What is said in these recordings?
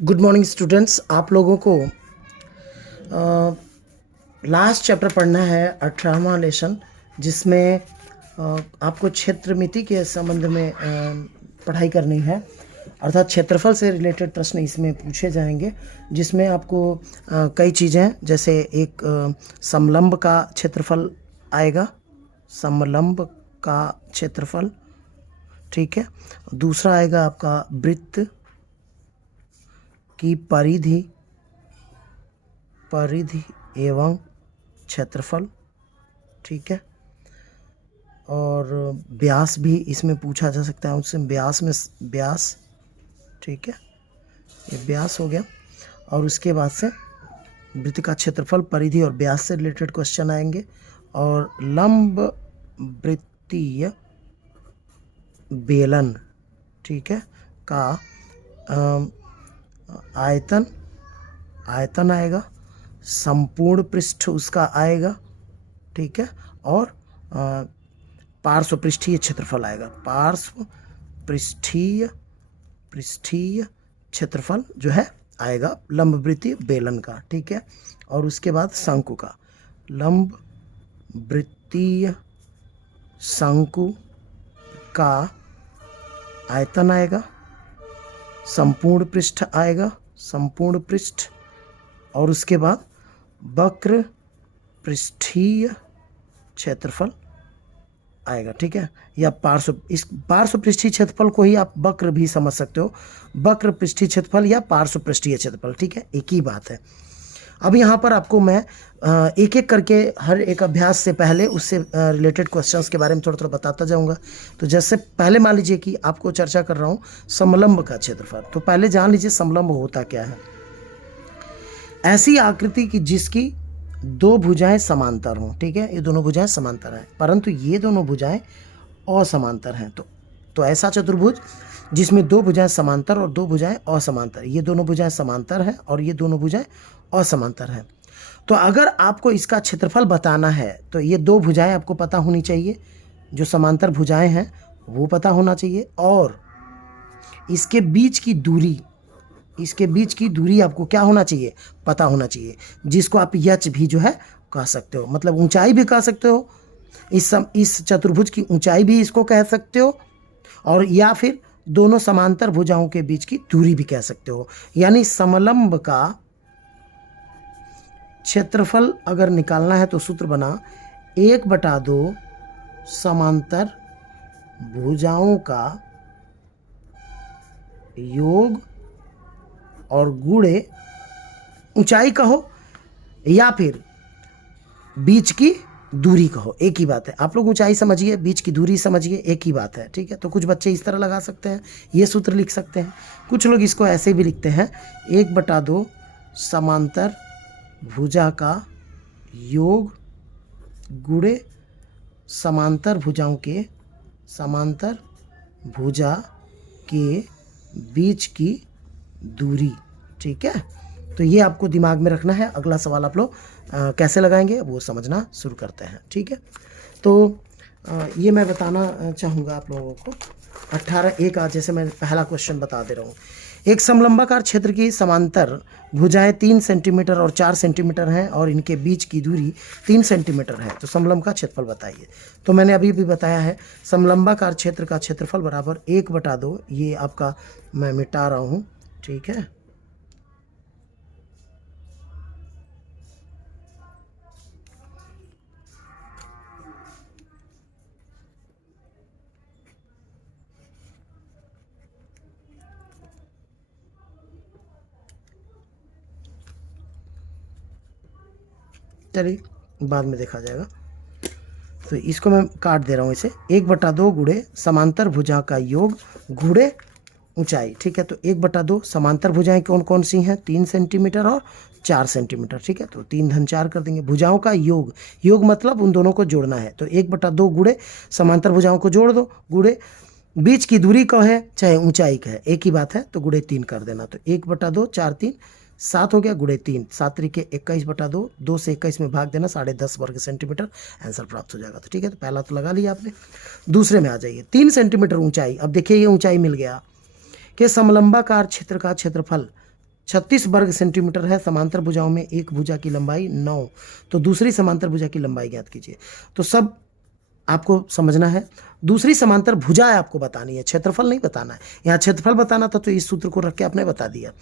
Good morning students. आप लोगों को लास्ट चैप्टर पढ़ना है 18वां लेसन, जिसमें आपको क्षेत्रमिति के संबंध में पढ़ाई करनी है। अर्थात क्षेत्रफल से रिलेटेड प्रश्न इसमें पूछे जाएंगे, जिसमें आपको कई चीज़ें, जैसे एक समलंब का क्षेत्रफल आएगा, समलंब का क्षेत्रफल, ठीक है। दूसरा आएगा आपका वृत्त की परिधि एवं क्षेत्रफल, ठीक है। और व्यास भी इसमें पूछा जा सकता है, उससे व्यास, ठीक है, ये व्यास हो गया। और उसके बाद से वृत्त का क्षेत्रफल, परिधि और व्यास से रिलेटेड क्वेश्चन आएंगे। और लंब वृत्तीय बेलन, ठीक है, का आयतन आएगा, संपूर्ण पृष्ठ उसका आएगा, ठीक है। और पार्श्व पृष्ठीय क्षेत्रफल आएगा, पार्श्व पृष्ठीय क्षेत्रफल जो है आएगा लंब वृत्तीय बेलन का, ठीक है। और उसके बाद शंकु का, लंब वृत्तीय शंकु का आयतन आएगा, संपूर्ण पृष्ठ आएगा, संपूर्ण पृष्ठ। और उसके बाद वक्र पृष्ठीय क्षेत्रफल आएगा, ठीक है। या इस पार्श्व पृष्ठीय क्षेत्रफल को ही आप वक्र भी समझ सकते हो, वक्र पृष्ठीय क्षेत्रफल या पार्श्व पृष्ठीय क्षेत्रफल, ठीक है, एक ही बात है। अब यहाँ पर आपको मैं एक एक करके हर एक अभ्यास से पहले उससे रिलेटेड क्वेश्चंस के बारे में थोड़ा थोड़ा बताता जाऊँगा। तो जैसे पहले मान लीजिए कि आपको चर्चा कर रहा हूँ समलंब का क्षेत्रफल, तो पहले जान लीजिए समलंब होता क्या है। ऐसी आकृति की जिसकी दो भुजाएं समांतर हों, ठीक है, ये दोनों भुजाएं समांतर हैं, परंतु ये दोनों भुजाएं असमांतर हैं। तो ऐसा चतुर्भुज जिसमें दो भुजाएं समांतर और दो भुजाएं असमांतर, ये दोनों भुजाएं समांतर हैं और ये दोनों भुजाएं असमांतर हैं। तो अगर आपको इसका क्षेत्रफल बताना है तो ये दो भुजाएं आपको पता होनी चाहिए, जो समांतर भुजाएं हैं वो पता होना चाहिए, और इसके बीच की दूरी आपको क्या होना चाहिए, पता होना चाहिए, जिसको आप यच भी जो है कह सकते हो, मतलब ऊंचाई भी कह सकते हो। इस चतुर्भुज की ऊंचाई भी इसको कह सकते हो, और या फिर दोनों समांतर भुजाओं के बीच की दूरी भी कह सकते हो। यानी समलंब का क्षेत्रफल अगर निकालना है तो सूत्र बना 1/2 समांतर भुजाओं का योग और गुणे ऊंचाई कहो या फिर बीच की दूरी कहो, एक ही बात है। आप लोग ऊंचाई समझिए, बीच की दूरी समझिए, एक ही बात है, ठीक है। तो कुछ बच्चे इस तरह लगा सकते हैं, ये सूत्र लिख सकते हैं, कुछ लोग इसको ऐसे भी लिखते हैं 1/2 समांतर भुजा का योग गुणे समांतर भुजा के बीच की दूरी, ठीक है। तो ये आपको दिमाग में रखना है। अगला सवाल आप लोग कैसे लगाएंगे वो समझना शुरू करते हैं, ठीक है। तो ये मैं बताना चाहूँगा आप लोगों को 18(1) आज जैसे मैं पहला क्वेश्चन बता दे रहा हूँ। एक समलंबाकार क्षेत्र की समांतर भुजाएं 3 सेंटीमीटर और 4 सेंटीमीटर हैं और इनके बीच की दूरी 3 सेंटीमीटर है। तो समलंब का क्षेत्रफल बताइए। तो मैंने अभी भी बताया है, समलंबाकार क्षेत्र का क्षेत्रफल बराबर 1/2, ये आपका मैं मिटा रहा हूँ, ठीक है। चलिए बाद में देखा जाएगा। तो इसको मैं काट दे रहा हूँ, इसे 1/2 गुणे समांतर भुजा का योग गुणे ऊंचाई, ठीक है। तो 1/2 समांतर भुजाएं कौन कौन सी हैं, 3 सेंटीमीटर और 4 सेंटीमीटर, ठीक है। तो 3×4 कर देंगे। भुजाओं का योग मतलब उन दोनों को जोड़ना है, तो 1/2 गुणे समांतर भुजाओं को जोड़ दो, गुणे बीच की दूरी का है चाहे ऊंचाई का है, एक ही बात है, तो गुणे 3 कर देना। तो 1/2 4 3 7 हो गया, गुणे 3 7 3 21/2, 2 से 21 में भाग देना, 10.5 वर्ग सेंटीमीटर, आंसर प्राप्त हो जाएगा। तो ठीक है, तो पहला तो लगा लिया आपने। दूसरे में आ जाइए, 3 सेंटीमीटर ऊंचाई। अब देखिए ये ऊंचाई मिल गया कि समलंबाकार क्षेत्र का क्षेत्रफल 36 वर्ग सेंटीमीटर है। समांतर भुजाओं में एक भुजा की लंबाई 9, तो दूसरी समांतर भुजा की लंबाई ज्ञात कीजिए। तो सब आपको समझना है। दूसरी समांतर भुजा आपको बतानी है, क्षेत्रफल नहीं बताना है। यहाँ क्षेत्रफल बताना था तो इस सूत्र को रख के आपने बता दिया,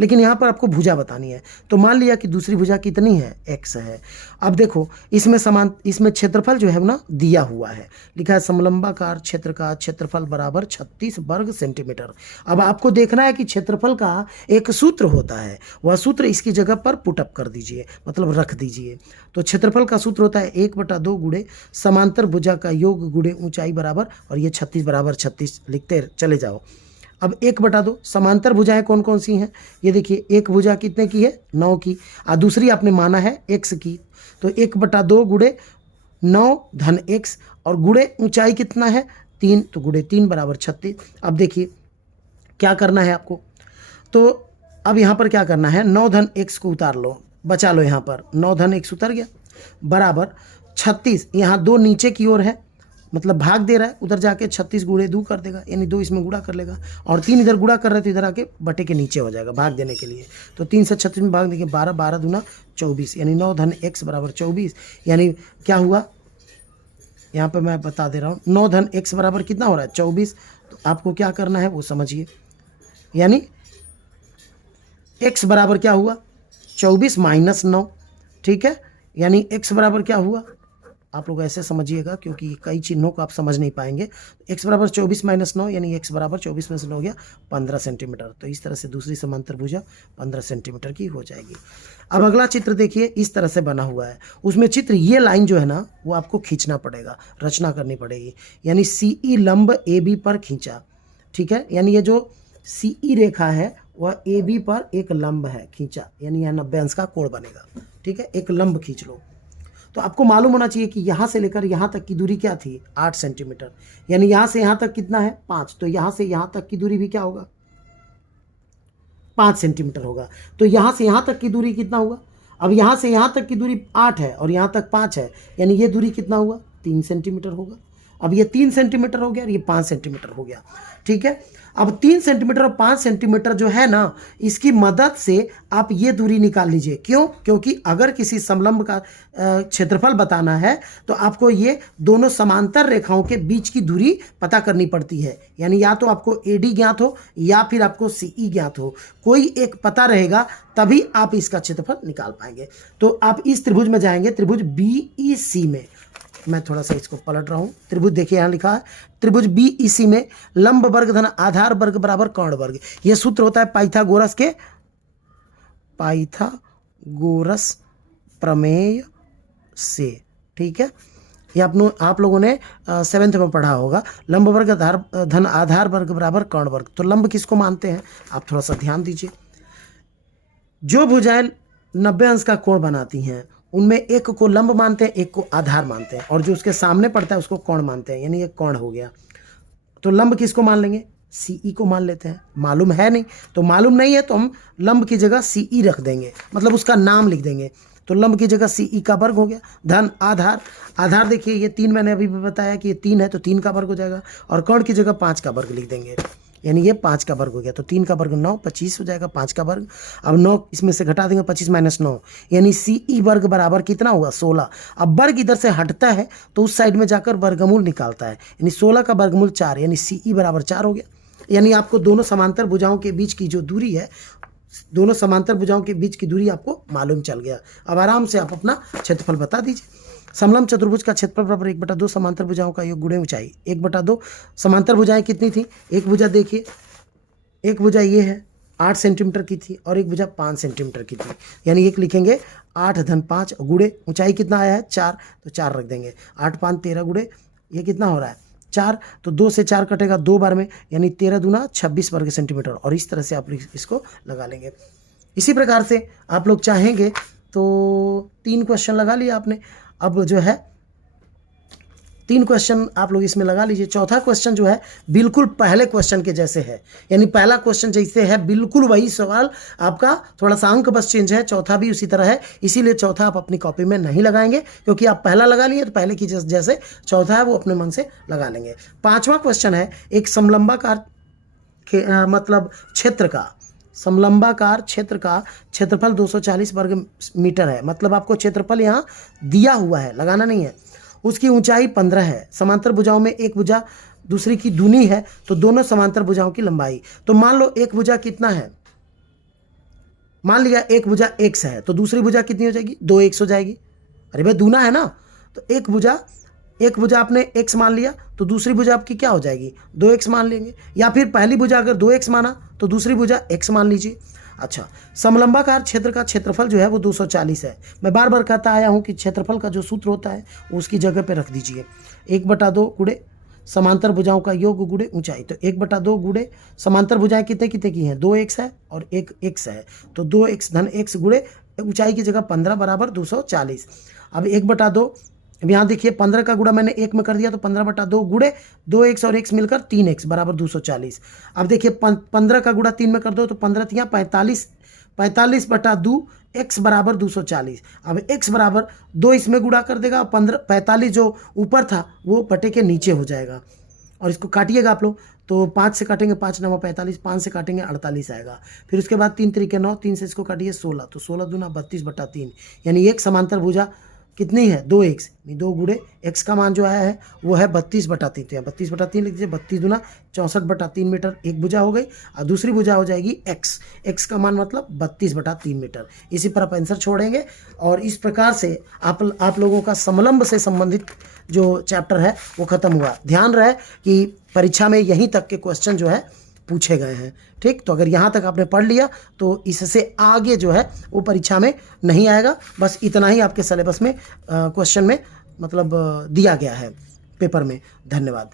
लेकिन यहाँ पर आपको भुजा बतानी है। तो मान लिया कि दूसरी भुजा कितनी है, x है। अब देखो इसमें क्षेत्रफल जो है ना दिया हुआ है, लिखा है समलंबाकार क्षेत्र का क्षेत्रफल बराबर 36 वर्ग सेंटीमीटर। अब आपको देखना है कि क्षेत्रफल का एक सूत्र होता है, वह सूत्र इसकी जगह पर पुटअप कर दीजिए, मतलब रख दीजिए। तो क्षेत्रफल का सूत्र होता है 1/2 गुणे समांतर भुजा का योग गुणे ऊंचाई बराबर, और ये 36 बराबर 36 लिखते चले जाओ। अब 1/2 समांतर भुजाएं कौन कौन सी हैं, ये देखिए। एक भुजा कितने की है, 9 की, और दूसरी आपने माना है x की। तो 1/2 गुणे 9 धन x, और गुणे ऊंचाई कितना है 3, तो गुणे 3 बराबर 36। अब देखिए क्या करना है आपको, तो अब यहाँ पर क्या करना है, 9 धन x को उतार लो, बचा लो। यहाँ पर 9 धन x उतर गया बराबर 36। यहाँ 2 नीचे की ओर है, मतलब भाग दे रहा है, उधर जाके 36 गुणे 2 कर देगा, यानी 2 इसमें गुणा कर लेगा, और 3 इधर गुणा कर रहे तो इधर आके बटे के नीचे हो जाएगा भाग देने के लिए। तो 3 से 36 में भाग देंगे 12, 12 दूना 24, यानी 9 धन x बराबर 24। यानी क्या हुआ, यहाँ पे मैं बता दे रहा हूँ, 9 धन x बराबर कितना हो रहा है 24। तो आपको क्या करना है वो समझिए, यानी x बराबर क्या हुआ 24 माइनस 9, ठीक है। यानी x बराबर क्या हुआ, आप लोग ऐसे समझिएगा क्योंकि कई चिन्हों को आप समझ नहीं पाएंगे। x बराबर 24 माइनस 9, यानी x बराबर 24 में से 9 हो गया 15 सेंटीमीटर। तो इस तरह से दूसरी समांतर भुजा 15 सेंटीमीटर की हो जाएगी। अब अगला चित्र देखिए, इस तरह से बना हुआ है। उसमें चित्र ये लाइन जो है ना वो आपको खींचना पड़ेगा, रचना करनी पड़ेगी। यानी CE लंब AB पर खींचा, ठीक है। यानी ये जो CE रेखा है वह AB पर एक लंब है, खींचा, यानी यह 90 अंश का कोण बनेगा, ठीक है। एक लंब खींच लो। तो आपको मालूम होना चाहिए कि यहाँ से लेकर यहाँ तक की दूरी क्या थी 8 सेंटीमीटर, यानी यहाँ से यहाँ तक कितना है 5, तो यहाँ से यहाँ तक की दूरी भी क्या होगा 5 सेंटीमीटर होगा। तो यहाँ से यहाँ तक की दूरी कितना हुआ, अब यहाँ से यहाँ तक की दूरी 8 है और यहाँ तक 5 है, यानी ये दूरी कितना हुआ 3 सेंटीमीटर होगा। अब ये 3 सेंटीमीटर हो गया और ये 5 सेंटीमीटर हो गया, ठीक है। अब 3 सेंटीमीटर और 5 सेंटीमीटर जो है ना, इसकी मदद से आप ये दूरी निकाल लीजिए। क्यों, क्योंकि अगर किसी समलंब का क्षेत्रफल बताना है तो आपको ये दोनों समांतर रेखाओं के बीच की दूरी पता करनी पड़ती है। यानी या तो आपको AD ज्ञात हो या फिर आपको CE ज्ञात हो, कोई एक पता रहेगा तभी आप इसका क्षेत्रफल निकाल पाएंगे। तो आप इस त्रिभुज में जाएंगे, त्रिभुज BEC में। मैं थोड़ा सा इसको पलट रहा हूँ। त्रिभुज देखिए यहाँ लिखा है, त्रिभुज BEC में लंब वर्ग धन आधार वर्ग बराबर कर्ण वर्ग। यह सूत्र होता है पाइथागोरस प्रमेय से, ठीक है। ये आप लोगों ने 7th में पढ़ा होगा। लंब वर्ग धन आधार वर्ग बराबर कर्ण वर्ग। तो लंब किसको मानते हैं, आप थोड़ा सा ध्यान दीजिए। जो भुजाएं 90 अंश का कोण बनाती हैं उनमें एक को लंब मानते हैं, एक को आधार मानते हैं, और जो उसके सामने पड़ता है उसको कोण मानते हैं, यानी ये कोण हो गया। तो लंब किसको मान लेंगे, CE को मान लेते हैं। मालूम है नहीं तो मालूम नहीं है तो हम लंब की जगह CE रख देंगे, मतलब उसका नाम लिख देंगे। तो लंब की जगह CE का वर्ग हो गया, धन आधार। आधार देखिए ये 3 मैंने अभी भी बताया कि ये 3 है तो 3 का वर्ग हो जाएगा, और कर्ण की जगह 5 का वर्ग लिख देंगे, यानी ये 5 का वर्ग हो गया। तो 3 का वर्ग 9, 25 हो जाएगा 5 का वर्ग। अब 9 इसमें से घटा देंगे, 25 माइनस 9, यानी CE वर्ग बराबर कितना हुआ 16। अब वर्ग इधर से हटता है तो उस साइड में जाकर वर्गमूल निकालता है, यानी 16 का वर्गमूल 4, यानी CE बराबर 4 हो गया। यानी आपको दोनों समांतर भुजाओं के बीच की जो दूरी है, दोनों समांतर भुजाओं के बीच की दूरी आपको मालूम चल गया। अब आराम से आप अपना क्षेत्रफल बता दीजिए। समलंब चतुर्भुज का क्षेत्रफल बराबर 1/2 समांतर भुजाओं का योग गुणे ऊंचाई। 1/2 समांतर भुजाएं कितनी थी, एक भुजा देखिए, एक भुजा ये है 8 सेंटीमीटर की थी और एक भुजा 5 सेंटीमीटर की थी, यानी एक लिखेंगे 8 धन 5 गुणे ऊंचाई कितना आया है 4, तो 4 रख देंगे। 8 5 13 गुणे ये कितना हो रहा है 4, तो 2 से 4 कटेगा 2 बार में, यानी 13 दूना 26 वर्ग सेंटीमीटर। और इस तरह से आप इसको लगा लेंगे। इसी प्रकार से आप लोग चाहेंगे तो 3 क्वेश्चन लगा लिया आपने। अब जो है 3 क्वेश्चन आप लोग इसमें लगा लीजिए। चौथा क्वेश्चन जो है बिल्कुल पहले क्वेश्चन के जैसे है, यानी पहला क्वेश्चन जैसे है बिल्कुल वही सवाल आपका, थोड़ा सा अंक बस चेंज है। चौथा भी उसी तरह है, इसीलिए चौथा आप अपनी कॉपी में नहीं लगाएंगे, क्योंकि आप पहला लगा लिए तो पहले की जैसे चौथा है वो अपने मन से लगा लेंगे। 5वां क्वेश्चन है एक समलंबाकार मतलब क्षेत्र का समलंबाकार क्षेत्र का क्षेत्रफल 240 वर्ग मीटर है। मतलब आपको क्षेत्रफल यहाँ दिया हुआ है, लगाना नहीं है। उसकी ऊंचाई 15 है। समांतर भुजाओं में एक भुजा दूसरी की दूनी है, तो दोनों समांतर भुजाओं की लंबाई। तो मान लो एक भुजा कितना है, मान लिया एक भुजा x है, तो दूसरी भुजा कितनी हो जाएगी, 2x हो जाएगी। अरे भाई दूना है ना, तो एक भुजा आपने x मान लिया, तो दूसरी भुजा आपकी क्या हो जाएगी, 2x मान लेंगे। या फिर पहली भुजा अगर 2x माना तो दूसरी भुजा x मान लीजिए। अच्छा, समलंबाकार क्षेत्र का क्षेत्रफल जो है वो 240 है। मैं बार बार कहता आया हूँ कि क्षेत्रफल का जो सूत्र होता है वो उसकी जगह पे रख दीजिए। 1/2 गुणे समांतर भुजाओं का योग गुणे ऊंचाई। तो 1/2 गुणे समांतर भुजाएं कितने कितने की हैं, 2x है और 1x है, तो 2x धन x गुणे ऊंचाई की जगह 15 बराबर 240। अब 1/2, अब यहाँ देखिए 15 का गुणा मैंने 1 में कर दिया, तो 15/2 गुणे 2x और x मिलकर 3x बराबर 240। अब देखिए 15 का गुणा 3 में कर दो, तो 15 तियाँ 45, 45/2 x बराबर 240। अब x बराबर 2 इसमें गुणा कर देगा, 45 जो ऊपर था वो बटे के नीचे हो जाएगा। और इसको काटिएगा आप लोग, तो 5 से काटेंगे 5 9 45, 5 से काटेंगे 48 आएगा। फिर उसके बाद 3 3 9, 3 से इसको काटिए 16, तो 16 दूना 32/3। यानी एक समांतर भुजा कितनी है, 2x, 2 गुणे x का मान जो आया है वो है 32/3। तो यहाँ 32/3 लिख दीजिए, 32 दूना 64/3 मीटर एक भुजा हो गई, और दूसरी भुजा हो जाएगी x का मान मतलब 32/3 मीटर। इसी पर आप आंसर छोड़ेंगे। और इस प्रकार से आप लोगों का समलंब से संबंधित जो चैप्टर है वो खत्म हुआ। ध्यान रहे कि परीक्षा में यहीं तक के क्वेश्चन जो है पूछे गए हैं। ठीक, तो अगर यहाँ तक आपने पढ़ लिया तो इससे आगे जो है वो परीक्षा में नहीं आएगा। बस इतना ही आपके सिलेबस में क्वेश्चन में मतलब दिया गया है पेपर में। धन्यवाद।